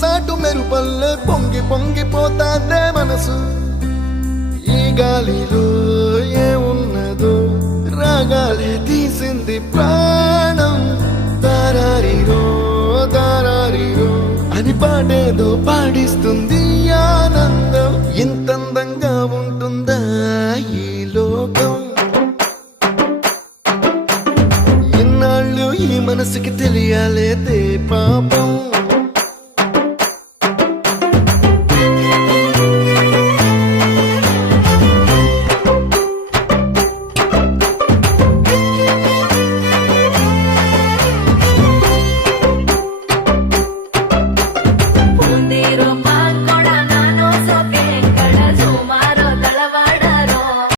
సాటు మెరుపల్లే పొంగి పొంగిపోతాదే మనసు. ఈ గాలిలో ఏమున్నదో రాగాలే తీసింది ప్రాణం. దారారిరో దారారిరో అని పాడేదో పాడిస్తుంది ఆనందం. ఇంత